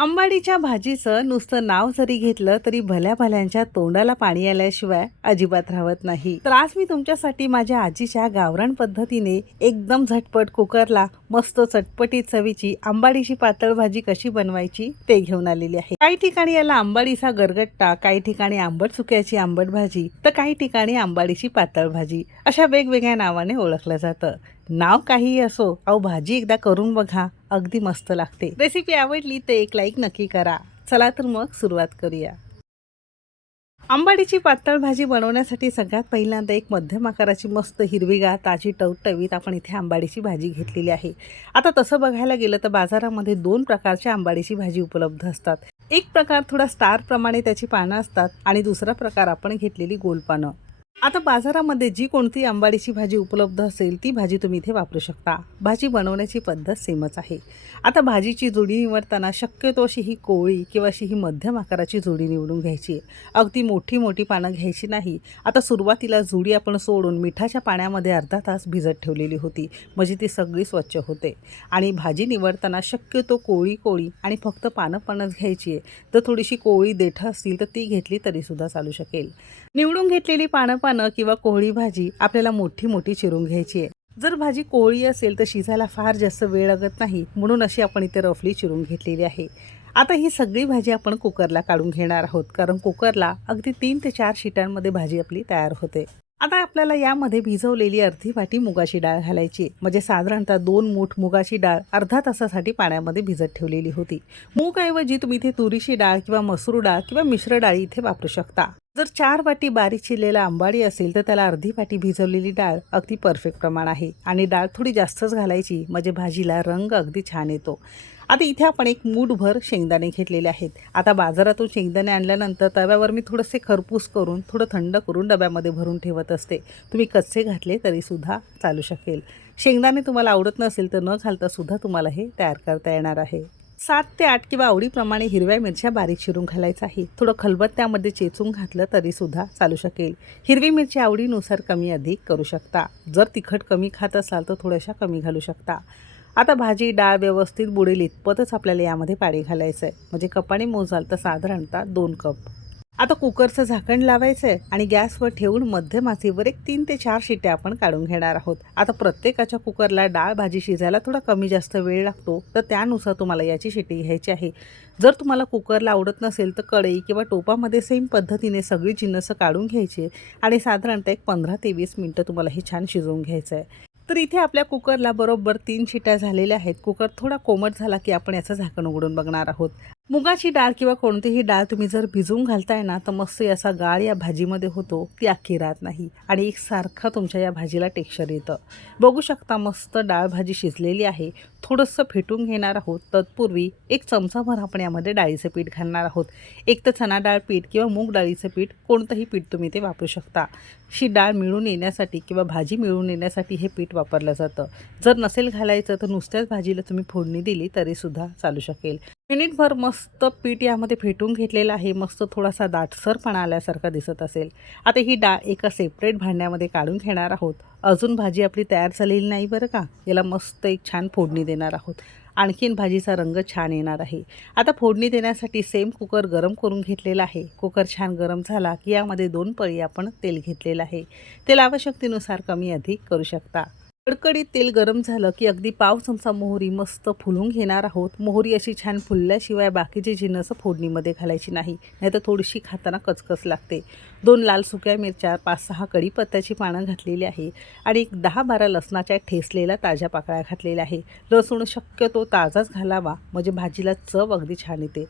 आंबाडीच्या भाजीचं नुसतं नाव जरी घेतलं तरी भल्या भल्यांच्या तोंडाला पाणी आल्याशिवाय अजिबात राहत नाही. तर आज मी तुमच्यासाठी माझ्या आजीच्या गावरान पद्धतीने एकदम झटपट कुकरला मस्त चटपटीत चवीची आंबाडीची पातळ भाजी कशी बनवायची ते घेऊन आलेली आहे. काही ठिकाणी याला आंबाडीचा गरगट्टा काही ठिकाणी आंबट सुक्याची आंबट भाजी तर काही ठिकाणी आंबाडीची पातळ भाजी अशा वेगवेगळ्या नावाने ओळखलं जातं. नाव काहीही असो अहो भाजी एकदा करून बघा. अगदी मस्त लागते. रेसिपी आवडली तर एक लाईक नक्की करा. चला तर मग सुरुवात करूया. आंबाडीची पातळ भाजी बनवण्यासाठी सगळ्यात पहिल्यांदा एक मध्यम आकाराची मस्त हिरवीगार ताजी टवटवीत आपण इथे आंबाडीची भाजी घेतलेली आहे. आता तसं बघायला गेलं तर बाजारामध्ये दोन प्रकारच्या आंबाडीची भाजी उपलब्ध असतात. एक प्रकार थोडा स्टारप्रमाणे त्याची पानं असतात आणि दुसरा प्रकार आपण घेतलेली गोल पानं आता बाजारामध्ये जी कोणती आंबाडीची भाजी उपलब्ध असेल ती भाजी तुम्ही इथे वापरू शकता. भाजी बनवण्याची पद्धत सेमच आहे. आता भाजीची जोडी निवडताना शक्यतो अशी ही कोळी किंवा अशी ही मध्यम आकाराची जोडी निवडून घ्यायची अगदी मोठी मोठी पानं घ्यायची नाही. आता सुरुवातीला जुडी आपण सोडून मिठाच्या पाण्यामध्ये अर्धा तास भिजत ठेवलेली होती म्हणजे ती सगळी स्वच्छ होते. आणि भाजी निवडताना शक्यतो कोळी कोळी आणि फक्त पानं पानंच घ्यायची आहे. तर थोडीशी कोळी देठं असतील तर ती घेतली तरीसुद्धा चालू शकेल. निवडून घेतलेली पानं पानं किंवा कोहळी भाजी आपल्याला मोठी मोठी चिरून घ्यायची आहे. जर भाजी कोहळी असेल तर शिजायला फार जास्त वेळ लागत नाही म्हणून अशी आपण इथे रफली चिरून घेतलेली आहे. आता ही सगळी भाजी आपण कुकरला काढून घेणार आहोत कारण कुकरला अगदी तीन ते चार शिटांमध्ये भाजी आपली तयार होते. आता आपल्याला यामध्ये भिजवलेली अर्धी वाटी मुगाची डाळ घालायची. म्हणजे साधारणतः दोन मूठ मुगाची डाळ अर्धा तासासाठी पाण्यामध्ये भिजत ठेवलेली होती. मूगऐवजी तुम्ही इथे तुरीची डाळ किंवा मसूर डाळ किंवा मिश्र डाळी इथे वापरू शकता. जर चार वाटी बारीक चिरलेला आंबाडी असेल तर त्याला अर्धी वाटी भिजवलेली डाळ अगदी परफेक्ट प्रमाण आहे. आणि डाळ थोडी जास्तच घालायची. म्हणजे भाजीला रंग अगदी छान येतो. आता इथे आपण एक मूठभर शेंगदाणे घेतलेले आहेत. आता बाजारातून शेंगदाणे आणल्यानंतर तव्यावर मी थोडेसे खरपूस करून थोडं थंड करून डब्यामध्ये भरून ठेवत असते. तुम्ही कच्चे घातले तरीसुद्धा चालू शकेल. शेंगदाणे तुम्हाला आवडत नसेल तर न घालतासुद्धा तुम्हाला हे तयार करता येणार आहे. सात ते आठ किंवा आवडीप्रमाणे हिरव्या मिरच्या बारीक चिरून घालायचं आहे. थोडं खलबत त्यामध्ये चेचून घातलं तरीसुद्धा चालू शकेल. हिरवी मिरची आवडीनुसार कमी अधिक करू शकता. जर तिखट कमी खात असाल तर थोड्याशा कमी घालू शकता. आता भाजी डाळ व्यवस्थित बुडेल इतपतच आपल्याला यामध्ये पाणी घालायचं आहे म्हणजे कपाने मोजाल तर साधारणतः दोन कप. आता कुकरचं झाकण लावायचं आहे आणि गॅसवर ठेवून मध्यम आचेवर एक तीन ते चार शिट्या आपण काढून घेणार आहोत. आता प्रत्येकाच्या कुकरला डाळ भाजी शिजायला थोडा कमी जास्त वेळ लागतो तर त्यानुसार तुम्हाला याची शिटी घ्यायची आहे. जर तुम्हाला कुकरला आवडत नसेल तर कढई किंवा टोपामध्ये सेम पद्धतीने सगळी जिन्नसं काढून घ्यायची आणि साधारणतः एक पंधरा ते वीस मिनटं तुम्हाला हे छान शिजवून घ्यायचं आहे तर इथे आपल्या कुकरला बरोबर तीन शिट्या झालेल्या आहेत. कुकर थोडा कोमट झाला की आपण याचं झाकण उघडून बघणार आहोत. मुगाची डाळ किंवा कोणतीही डाळ तुम्ही जर भिजवून घालताय ना तर मस्त असा गाळ या भाजीमध्ये होतो ती अख्खी राहत नाही. आणि एकसारखं तुमच्या या भाजीला टेक्स्चर येतं. बघू शकता मस्त डाळ भाजी शिजलेली आहे. थोडंसं फेटून घेणार आहोत. तत्पूर्वी एक चमचाभर आपण यामध्ये डाळीचं पीठ घालणार आहोत. एक तर चणा डाळ पीठ किंवा मूग डाळीचं पीठ कोणतंही पीठ तुम्ही ते वापरू शकता. ही डाळ मिळून येण्यासाठी किंवा भाजी मिळून येण्यासाठी हे पीठ वापरलं जातं. जर नसेल घालायचं तर नुसत्याच भाजीला तुम्ही फोडणी दिली तरीसुद्धा चालू शकेल. मिनिटभर मस्त पीठ यामध्ये फेटून घेतलेलं आहे. मस्त थोडासा दाटसरपणा आल्यासारखा दिसत असेल. आता ही डाळ एका सेपरेट भांड्यामध्ये काढून घेणार आहोत. अजून भाजी आपली तयार झालेली नाही बरं का? याला मस्त एक छान फोडणी देणार आहोत. आणखीन भाजीचा रंग छान येणार आहे. आता फोडणी देण्यासाठी सेम कुकर गरम करून घेतलेला आहे. कुकर छान गरम झाला की यामध्ये दोन पळी आपण तेल घेतलेलं आहे. तेल आवश्यकतेनुसार कमी अधिक करू शकता. कडकडीत तेल गरम झालं की अगदी पाव चमचा मोहरी मस्त फुलून घेणार आहोत. मोहरी अशी छान फुलल्याशिवाय बाकीचे जिनस फोडणीमध्ये घालायची नाही. नाहीतर थोडीशी खाताना कचकच लागते. दोन लाल सुक्या मिरच्या पाच सहा कढीपत्त्याची पानं घातलेली आहे आणि एक दहा बारा लसणाच्या ठेसलेल्या ताज्या पाकळ्या घातलेल्या आहे. लसूण शक्यतो ताजाच घालावा म्हणजे भाजीला चव अगदी छान येते.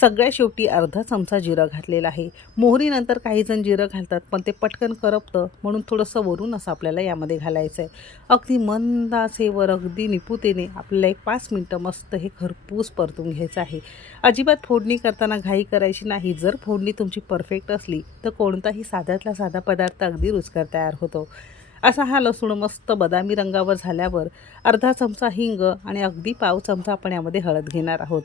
सगळ्या शेवटी अर्धा चमचा जिरं घातलेला आहे. मोहरीनंतर काही जण जिरं घालतात पण ते पटकन करपतं म्हणून थोडंसं वरून असं आपल्याला यामध्ये घालायचं आहे अगदी मंदासेवर अगदी निपुतेने आपल्याला एक पाच मिनटं मस्त हे खरपूस परतून घ्यायचं आहे. अजिबात फोडणी करताना घाई करायची नाही. जर फोडणी तुमची परफेक्ट असली तर कोणताही साध्यातला साधा पदार्थ अगदी रुचकर तयार होतो. असा हा लसूण मस्त बदामी रंगावर झाल्यावर अर्धा चमचा हिंग आणि अगदी पाव चमचा आपण यामध्ये हळद घेणार आहोत.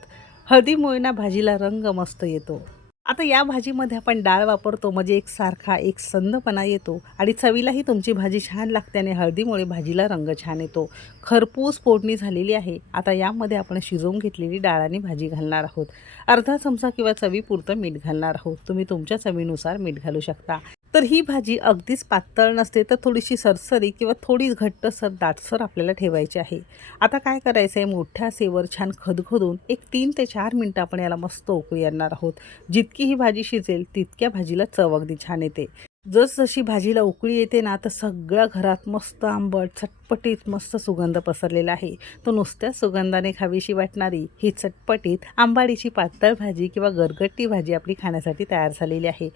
हळदीमुळे ना भाजीला रंग मस्त येतो. आता या भाजीमध्ये आपण डाळ वापरतो म्हणजे एक सारखा एक संदपणा येतो आणि चवीलाही तुमची भाजी छान लागते आणि हळदीमुळे भाजीला रंग छान येतो. खरपूस फोडणी झालेली आहे. आता यामध्ये आपण शिजवून घेतलेली डाळ आणि भाजी घालणार आहोत. अर्धा चमचा किंवा चवीपुरतं मीठ घालणार आहोत. तुम्ही तुमच्या चवीनुसार मीठ घालू शकता. तर ही भाजी अगदीच पातळ नसते तर थोडीशी सरसरी किंवा थोडी घट्टसर दाटसर आपल्याला ठेवायची आहे. आता काय करायचं आहे मोठ्या सेवर छान खदखदून एक तीन ते चार मिनटं आपण याला मस्त उकळी आणणार आहोत. जितकी ही भाजी शिजेल तितक्या भाजीला चव अगदी छान येते. जसजशी भाजीला उकळी येते ना तर सगळ्या घरात मस्त आंबट चटपटीत मस्त सुगंध पसरलेला आहे. तो नुसत्या सुगंधाने खावीशी वाटणारी ही चटपटीत आंबाडीची पातळ भाजी किंवा गरगट्टी भाजी आपली खाण्यासाठी तयार झालेली आहे.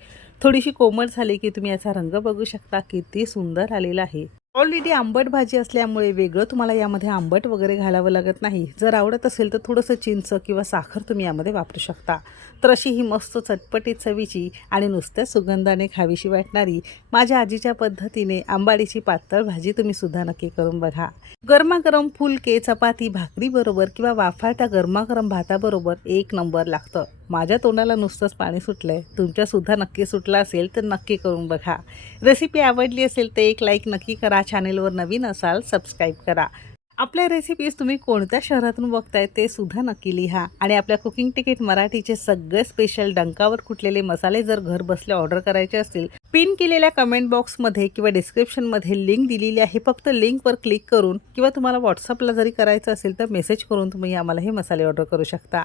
थोडीशी कोमट झाली की तुम्ही याचा रंग बघू शकता किती सुंदर आलेला आहे. ऑलरेडी आंबट भाजी असल्यामुळे वेगळं तुम्हाला यामध्ये आंबट वगैरे घालावं लागत नाही. जर आवडत असेल तर थोडंसं चिंच किंवा साखर तुम्ही यामध्ये वापरू शकता. तर अशी ही मस्त चटपटीत चवीची आणि नुसत्या सुगंधाने खावीशी वाटणारी माझ्या आजीच्या पद्धतीने आंबाडीची पातळ भाजी तुम्ही सुद्धा नक्की करून बघा. गरमागरम फुलके चपाती भाकरीबरोबर किंवा वाफाळत्या गरमागरम भाताबरोबर एक नंबर लागतं. माझ्या तोंडाला नुसतंच पाणी सुटलंय. तुमच्यासुद्धा नक्की सुटलं असेल तर नक्की करून बघा. रेसिपी आवडली असेल तर एक लाईक नक्की करा. चॅनेलवर नवीन असाल सबस्क्राईब करा. आपल्या रेसिपीज तुम्ही कोणत्या शहरातून बघताय ते सुद्धा नक्की लिहा. आणि आपल्या कुकिंग तिकीट मराठीचे सगळे स्पेशल डंकावर कुटलेले मसाले जर घर बसले ऑर्डर करायचे असतील पिन केलेल्या कमेंट बॉक्समध्ये किंवा डिस्क्रिप्शनमध्ये लिंक दिलेली आहे. फक्त लिंकवर क्लिक करून किंवा तुम्हाला व्हॉट्सअपला जरी करायचं असेल तर मेसेज करून तुम्ही आम्हाला हे मसाले ऑर्डर करू शकता.